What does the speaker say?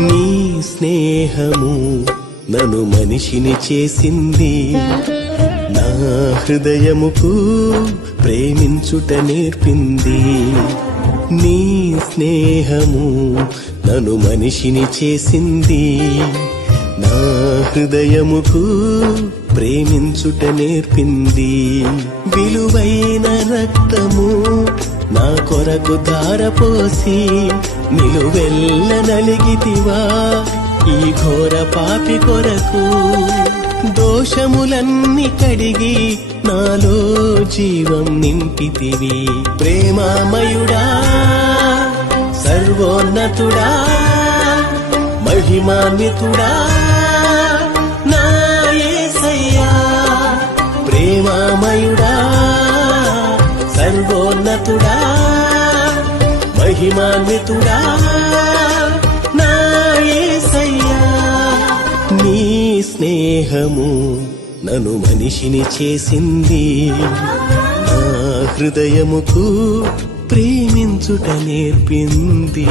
నీ స్నేహము నన్ను మనిషిని చేసింది, నా హృదయముకు ప్రేమించుట నేర్పింది. నీ స్నేహము నన్ను మనిషిని చేసింది, నా హృదయముకు ప్రేమించుట నేర్పింది. విలువైన రక్తము నా కొరకు ధారపోసి నిలువెల్ల నలిగితివా ఈ ఘోర పాపి కొరకు. దోషములన్నీ కడిగి నాలో జీవం నింపితివి. ప్రేమామయుడా, సర్వోన్నతుడా, మహిమాన్వితుడా నా యేసయ్యా. ప్రేమామయుడా, సర్వోన్నతుడా, మహిమాన్వితుడా నా యేసయ్యా. నీ స్నేహము నన్ను మనిషిని చేసింది, నా హృదయముకు ప్రేమించుట నేర్పింది.